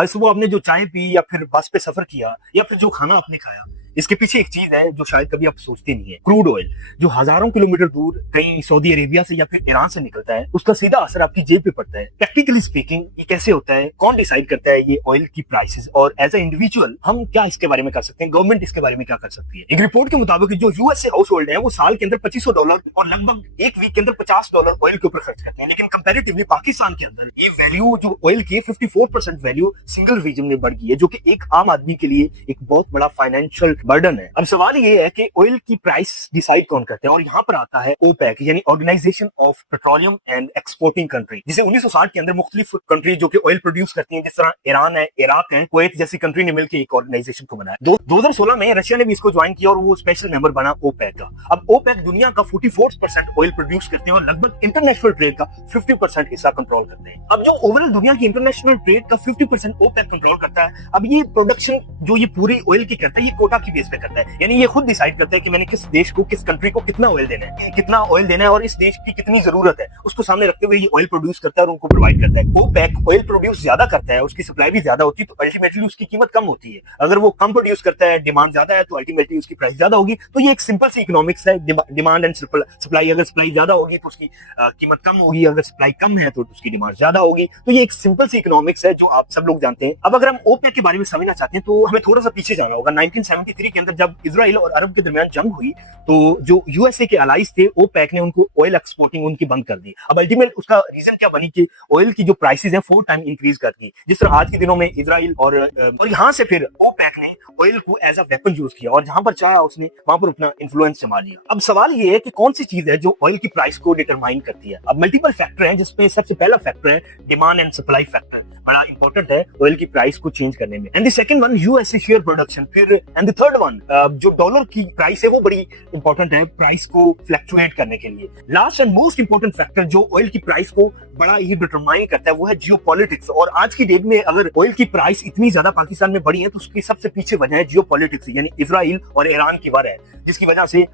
आज सुबह आपने जो चाय पी या फिर बस पे सफर किया या फिर जो खाना आपने खाया, इसके पीछे एक चीज है जो शायद कभी आप सोचते नहीं है। क्रूड ऑयल जो हजारों किलोमीटर दूर कहीं सऊदी अरेबिया से या फिर ईरान से निकलता है, उसका सीधा असर आपकी जेब पे पड़ता है। प्रैक्टिकली स्पीकिंग ये कैसे होता है, कौन डिसाइड करता है ये ऑयल की प्राइसेस, और एज अ इंडिविजुअल हम क्या इसके बारे में कर सकते हैं, गवर्नमेंट इसके बारे में क्या कर सकती है। एक रिपोर्ट के मुताबिक जो यूएस हाउस होल्ड है वो साल के अंदर $2500 और लगभग एक वीक के अंदर $50 ऑयल के ऊपर खर्च करते हैं। लेकिन कंपैरेटिवली पाकिस्तान के अंदर ये वैल्यू जो ऑयल की 54% वैल्यू सिंगल रीजन में बढ़ गई है, जो कि एक आम आदमी के लिए एक बहुत बड़ा फाइनेंशियल बर्डन है। अब सवाल ये है कि ऑयल की प्राइस डिसाइड कौन करते हैं, और यहाँ पर आता है ओपेक यानी organisation of petroleum and exporting country, जिसे 1960 के अंदर मुख्तलिफ कंट्री जो कि ऑयल प्रोड्यूस करती हैं, जिस तरह ईरान है, इराक है, कुवैत जैसी कंट्री ने मिलकर एक ऑर्गेनाइजेशन को बनाया। 2016 में रशिया ने भी इसको ज्वाइन किया और वो स्पेशल मेंबर बना ओपेक का। अब ओपेक दुनिया का 44% ऑयल प्रोड्यूस करते हैं और लगभग इंटरनेशनल ट्रेड का 50% हिस्सा कंट्रोल करते हैं। अब जो ओवरऑल दुनिया की इंटरनेशनल ट्रेड का 50% ओपेक कंट्रोल करता है। अब ये प्रोडक्शन जो ये पूरी ऑयल की करता है, ये कोटा की बेस पे करता है, यानी ये खुद डिसाइड करता है कि मैंने किस देश को, किस कंट्री को कितना ऑयल देना है, और इस देश की कितनी जरूरत है, उसको सामने रखते हुए ये ऑयल प्रोड्यूस करता है और उनको प्रोवाइड करता है। ओपेक ऑयल प्रोड्यूस ज्यादा करता है, उसकी सप्लाई भी ज्यादा होती है, तो अल्टीमेटली उसकी कीमत कम होती है। अगर वो कम प्रोड्यूस करता है, डिमांड ज्यादा है, तो अल्टीमेटली उसकी प्राइस ज्यादा होगी। तो ये एक सिंपल सी इकोनॉमिक्स है, डिमांड एंड सप्लाई। अगर सप्लाई ज्यादा होगी तो उसकी कीमत कम होगी, अगर सप्लाई कम है तो उसकी डिमांड ज्यादा होगी। तो ये एक सिंपल सी इकोनॉमिक्स है जो आप सब लोग जानते हैं। अब अगर हम ओपेक के बारे में समझना चाहते हैं तो हमें थोड़ा सा पीछे जाना होगा। 1973 के अंदर जब इजराइल और अरब के दरमियान जंग हुई, तो जो यूएसए के अलाइज थे, ओपेक ने उनको ऑयल एक्सपोर्टिंग उनकी बंद कर दी। अब अल्टीमेट उसका रीजन क्या बनी कि ऑयल की जो प्राइसेस है 4 टाइम इंक्रीज कर दी। जिस तरह आज के दिनों में इजराइल और यहाँ से फिर ओपेक ने ऑयल को एज अ वेपन यूज किया और जहां पर चाहा उसने वहां पर अपना इन्फ्लुएंस जमा लिया। अब सवाल ये है कि कौन सी चीज है जो ऑयल की प्राइस को डिटरमाइन करती है। अब मल्टीपल फैक्टर हैं, जिसमें सबसे पहला फैक्टर है डिमांड एंड सप्लाई फैक्टर, बड़ा इंपॉर्टेंट है ऑयल की प्राइस को चेंज करने में। And the second one USA share production, फिर एंड द थर्ड वन जो डॉलर की प्राइस है वो बड़ी इंपॉर्टेंट है प्राइस को फ्लक्चुएट करने के लिए। Last and most important factor जो ऑयल की प्राइस को बड़ा ही डिटरमाइन करता है वो है जियोपॉलिटिक्स। और आज की डेट में अगर ऑयल की प्राइस इतनी ज्यादा पाकिस्तान में बढ़ी है तो उसकी सबसे पीछे वजह है जियोपॉलिटिक्स, यानी इजराइल और ईरान की वजह है, जिसकी वजह से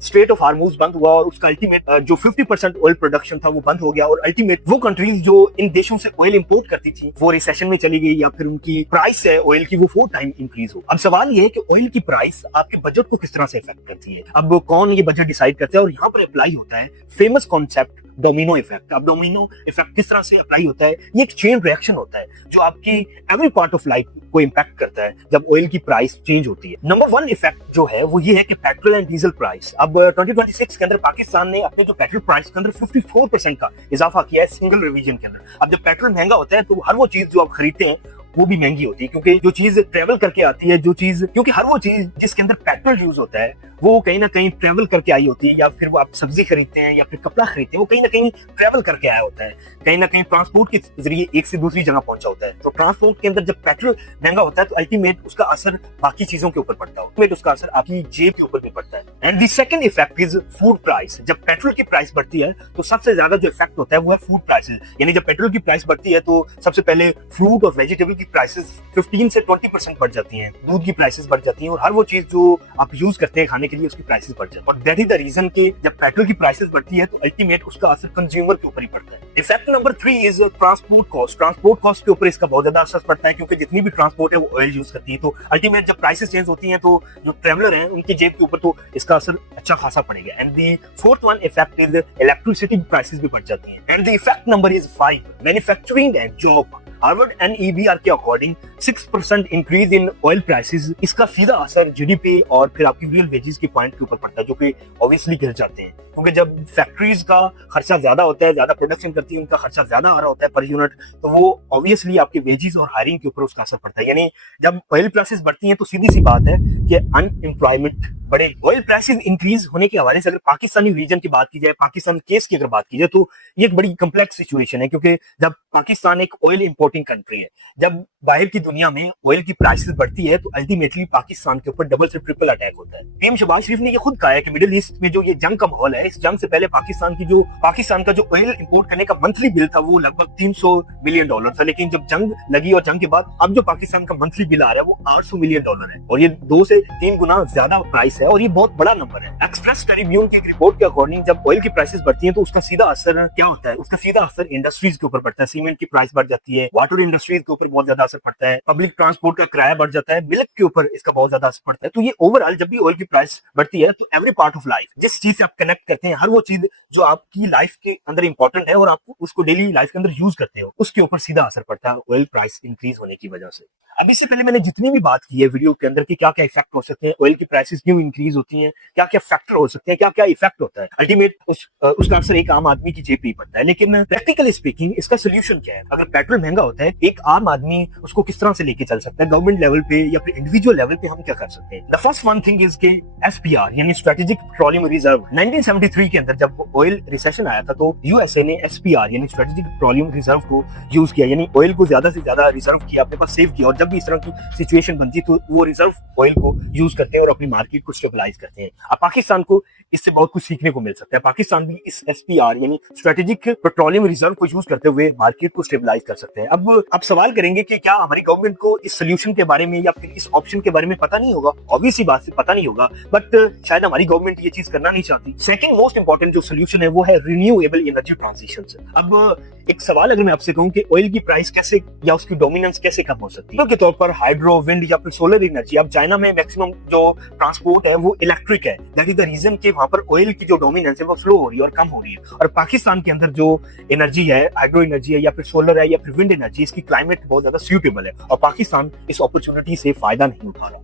स्ट्रेट ऑफ हार्मूज बंद हुआ और उसका अल्टीमेट जो 50% ऑयल प्रोडक्शन था वो बंद हो गया। और अल्टीमेट वो कंट्रीज जो इन देशों से ऑयल इंपोर्ट करती थी वो रिसेशन में चली गई, या फिर उनकी प्राइस है ऑयल की वो 4 टाइम इंक्रीज हो। अब सवाल ये है कि ऑयल की प्राइस आपके बजट को किस तरह से इफेक्ट करती है। अब कौन ये बजट डिसाइड करता है, और यहाँ पर अप्लाई होता है फेमस कॉन्सेप्ट डोमिनो इफेक्ट। अब डोमिनो इफेक्ट किस तरह से अप्लाई होता है, ये एक चेन रिएक्शन होता है जो आपकी एवरी पार्ट ऑफ लाइफ को इंपैक्ट करता है जब ऑयल की प्राइस चेंज होती है। नंबर 1 इफेक्ट जो है वो ये है कि पेट्रोल एंड डीजल प्राइस। अब 2026 के अंदर पाकिस्तान ने अपने जो पेट्रोल प्राइस के अंदर 54% का इजाफा किया है सिंगल रिवीजन के अंदर। अब जब पेट्रोल महंगा होता है तो हर वो चीज जो आप खरीदते हैं वो भी महंगी होती है, क्योंकि जो चीज ट्रेवल करके आती है, क्योंकि हर वो चीज जिसके अंदर पेट्रोल यूज होता है वो कहीं ना कहीं ट्रेवल करके आई होती है, या फिर वो आप सब्जी खरीदते हैं या फिर कपड़ा खरीदते हैं वो कहीं ना कहीं ट्रेवल करके आया होता है, कहीं ना कहीं ट्रांसपोर्ट के जरिए एक से दूसरी जगह पहुंचा होता है। तो ट्रांसपोर्ट के अंदर जब पेट्रोल महंगा होता है तो अल्टीमेट उसका असर बाकी चीजों के ऊपर पड़ता है, अल्टीमेट उसका असर आपकी जेब के ऊपर भी पड़ता है। And the second effect is food price. जब पेट्रोल की प्राइस बढ़ती है तो सबसे ज्यादा जो इफेक्ट होता है वो है फूड प्राइसेस, यानी जब पेट्रोल की प्राइस बढ़ती है तो सबसे पहले फ्रूट और वेजिटेबल की प्राइसेस 15 से 20% बढ़ जाती हैं, दूध की प्राइसेस बढ़ जाती हैं, और हर वो चीज जो आप यूज करते हैं खाने के लिए उसकी प्राइसेस बढ़ जाती है। और दैट इज द रीजन कि जब पेट्रोल की प्राइसेस बढ़ती है तो अल्टीमेट उसका असर कंज्यूमर के ऊपर ही पड़ता है। Effect number 3 is transport cost. Transport cost के ऊपर इसका बहुत ज्यादा असर पड़ता है, क्योंकि जितनी भी ट्रांसपोर्ट है वो ऑयल यूज करती है, तो अल्टीमेट जब प्राइसेस चेंज होती हैं तो जो ट्रेवलर हैं उनकी जेब के ऊपर तो इसका असर अच्छा खासा पड़ेगा। And the fourth one effect is electricity prices भी बढ़ जाती है। And the effect number is 5 manufacturing and job. Harvard and EBR के according 6% increase in oil prices, इसका सीधा असर जीडीपी और फिर आपकी रियल वेजेस के पॉइंट के ऊपर पड़ता है, जो कि ऑब्वियसली गिर जाते हैं, क्योंकि जब फैक्ट्रीज का खर्चा ज्यादा होता है, ज्यादा प्रोडक्शन करती है, उनका खर्चा ज्यादा आ रहा होता है पर यूनिट, तो वो ऑब्वियसली आपके वेजेस और हायरिंग के ऊपर उसका असर पड़ता है। यानी जब ऑयल प्राइसेस बढ़ती हैं तो सीधी सी बात है कि अनएम्प्लॉयमेंट बढ़े। ऑयल प्राइसेस इंक्रीज होने के हवाले से अगर पाकिस्तानी रीजन की बात की जाए, पाकिस्तान केस की अगर बात की जाए, तो ये एक बड़ी कम्प्लेक्स सिचुएशन है, क्योंकि जब पाकिस्तान एक ऑयल इंपोर्टिंग कंट्री है, जब बाहर की दुनिया में ऑयल की प्राइसेस बढ़ती है तो अल्टीमेटली पाकिस्तान के ऊपर डबल से ट्रिपल अटैक होता है। पीएम शहबाज शरीफ ने ये खुद कहा है कि मिडिल ईस्ट में जो ये जंग का माहौल है, इस जंग से पहले पाकिस्तान का जो ऑयल इंपोर्ट करने का मंथली बिल था वो लगभग $300 मिलियन था, लेकिन जब जंग लगी और जंग के बाद अब जो पाकिस्तान का मंथली बिल आ रहा है वो $800 मिलियन है, और ये 2 से 3 गुना ज्यादा प्राइस है, और ये बहुत बड़ा नंबर है। एक्सप्रेस ट्रिब्यून की रिपोर्ट के अकॉर्डिंग जब ऑयल की प्राइसेस बढ़ती हैं तो उसका सीधा असर क्या होता है, उसका सीधा असर इंडस्ट्रीज के ऊपर पड़ता है। सीमेंट की प्राइस बढ़ जाती है, वाटर इंडस्ट्रीज के ऊपर बहुत ज्यादा असर पड़ता है, पब्लिक ट्रांसपोर्ट का किराया बढ़ जाता है, मिल्क के ऊपर इसका बहुत ज्यादा असर पड़ता है। तो ये ओवरऑल जब भी ऑयल की प्राइस बढ़ती है तो एवरी पार्ट ऑफ लाइफ, जिस चीज से आप कनेक्ट करते हैं, हर वो चीज जो आपकी लाइफ के अंदर इंपॉर्टेंट है और आप उसको डेली लाइफ के अंदर यूज करते हो, उसके ऊपर सीधा असर पड़ता है ऑयल प्राइस इंक्रीज होने की वजह से। अब इससे पहले मैंने जितनी भी बात की है वीडियो के अंदर कि क्या क्या इफेक्ट हो सकते हैं, ऑयल की प्राइसेस क्यों इंक्रीज होती हैं, क्या क्या फैक्टर हो सकते हैं, क्या क्या इफेक्ट होता है, अल्टीमेट उसका अक्सर एक आम आदमी की जेब पे ही पड़ता है। लेकिन प्रैक्टिकली स्पीकिंग इसका सोल्यूशन क्या है? अगर पेट्रोल महंगा होता है, एक आम आदमी उसको किस तरह से लेके चल सकता है? गवर्नमेंट लेवल पे या फिर इंडिविजुअल लेवल पे हम क्या कर सकते हैं? The first one thing is के एसपीआर यानी स्ट्रेटेजिक पेट्रोलियम रिजर्व। 1973 के अंदर जब ऑयल रिसेशन आया था तो यूएसए ने एसपीआर यानी स्ट्रेटेजिक पेट्रोलियम रिजर्व को यूज किया, यानी ऑयल को ज्यादा से ज्यादा रिजर्व किया, अपने पास सेव किया, और जब भी इस तरह की सिचुएशन बनती तो वो रिजर्व ऑयल को यूज करते हैं और अपनी मार्केट को स्टेबलाइज करते हैं। अब पाकिस्तान को इससे बहुत कुछ सीखने को मिल सकता है। पाकिस्तान भी इस एसपीआर यानी स्ट्रेटेजिक पेट्रोलियम रिजर्व को यूज करते हुए मार्केट को स्टेबलाइज कर सकते हैं। अब सवाल करेंगे कि क्या हमारी गवर्नमेंट को इस सोल्यूशन के बारे में या फिर इस ऑप्शन के बारे में पता नहीं होगा? ऑब्वियसली बात से पता नहीं होगा, बट शायद हमारी गवर्नमेंट ये चीज करना नहीं चाहती। सेकंड मोस्ट इंपॉर्टेंट जो सोल्यूशन है वो है रिन्यूएबल एनर्जी ट्रांजिशन। अब एक सवाल अगर मैं आपसे कहूं कि ऑयल की प्राइस कैसे या उसकी डोमिनेंस कैसे कम हो सकती है, तो के तौर पर हाइड्रो, विंड या फिर सोलर एनर्जी। अब चाइना में मैक्सिमम जो ट्रांसपोर्ट है वो इलेक्ट्रिक है, दैट इज द रीजन कि वहां पर ऑयल की जो डोमिनेंस है वो स्लो हो रही है और कम हो रही है। और पाकिस्तान के अंदर जो एनर्जी है, हाइड्रो एनर्जी है या फिर सोलर है या फिर विंड एनर्जी, इसकी क्लाइमेट बहुत ज्यादा सूटेबल है और पाकिस्तान इस अपॉर्चुनिटी से फायदा नहीं उठा रहा।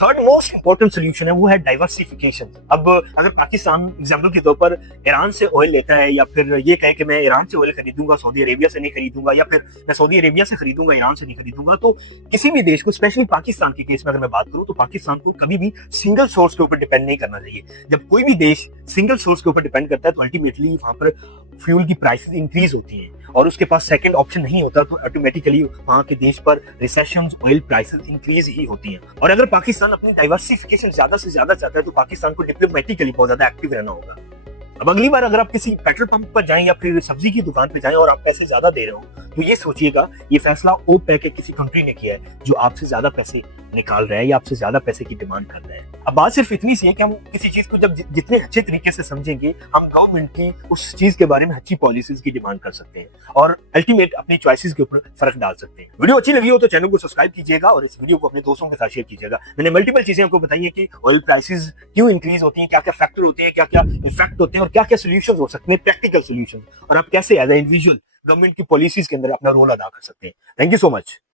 थर्ड मोस्ट इंपॉर्टेंट सोल्यूशन है वो है डाइवर्सिफिकेशन। अब अगर पाकिस्तान एग्जांपल के तौर पर ईरान से ऑयल लेता है या फिर ये कहे कि मैं ईरान से ऑयल खरीदूंगा, सऊदी अरेबिया से नहीं खरीदूंगा, या फिर मैं सऊदी अरेबिया से खरीदूंगा, ईरान से नहीं खरीदूंगा, तो किसी भी देश को, स्पेशली पाकिस्तान के केस में अगर मैं बात करूं तो पाकिस्तान को कभी भी सिंगल सोर्स के ऊपर डिपेंड नहीं करना चाहिए। जब कोई भी देश सिंगल सोर्स के ऊपर डिपेंड करता है तो अल्टीमेटली वहां पर फ्यूल की प्राइसेस इंक्रीज होती हैं और उसके पास सेकंड ऑप्शन नहीं होता, तो ऑटोमेटिकली वहां के देश पर रिसेशन, ऑयल प्राइसेस इंक्रीज ही होती हैं। और अगर पाकिस्तान अपनी डाइवर्सिफिकेशन ज्यादा से ज्यादा चाहता है तो पाकिस्तान को डिप्लोमेटिकली बहुत ज्यादा एक्टिव रहना होगा। अब अगली बार अगर आप किसी पेट्रोल पंप पर जाएं या फिर सब्जी की दुकान पर जाएं और आप पैसे ज्यादा दे रहे हो, तो ये सोचिएगा ये फैसला ओपेक के किसी कंट्री ने किया है जो आपसे ज्यादा पैसे निकाल रहा है या आपसे ज्यादा पैसे की डिमांड कर रहा है। अब बात सिर्फ इतनी सी है कि हम किसी चीज को जब जितने अच्छे तरीके से समझेंगे, हम गवर्नमेंट की उस चीज के बारे में अच्छी पॉलिसीज की डिमांड कर सकते हैं और अल्टीमेट अपनी चॉइसेस के ऊपर फर्क डाल सकते हैं। वीडियो अच्छी लगी हो तो चैनल को सब्सक्राइब कीजिएगा और इस वीडियो को अपने दोस्तों के साथ शेयर कीजिएगा। मैंने मल्टीपल चीजें आपको बताई है कि ऑयल प्राइसेस क्यों इंक्रीज होती हैं, क्या क्या फैक्टर होते हैं, क्या क्या इफेक्ट होते हैं और क्या क्या सोल्यूशन हो सकते हैं, प्रैक्टिकल सोल्यूशन, और आप कैसे एज ए इंडिविजुअल गवर्नमेंट की पॉलिसीज के अंदर अपना रोल अदा कर सकते हैं। Thank you so much.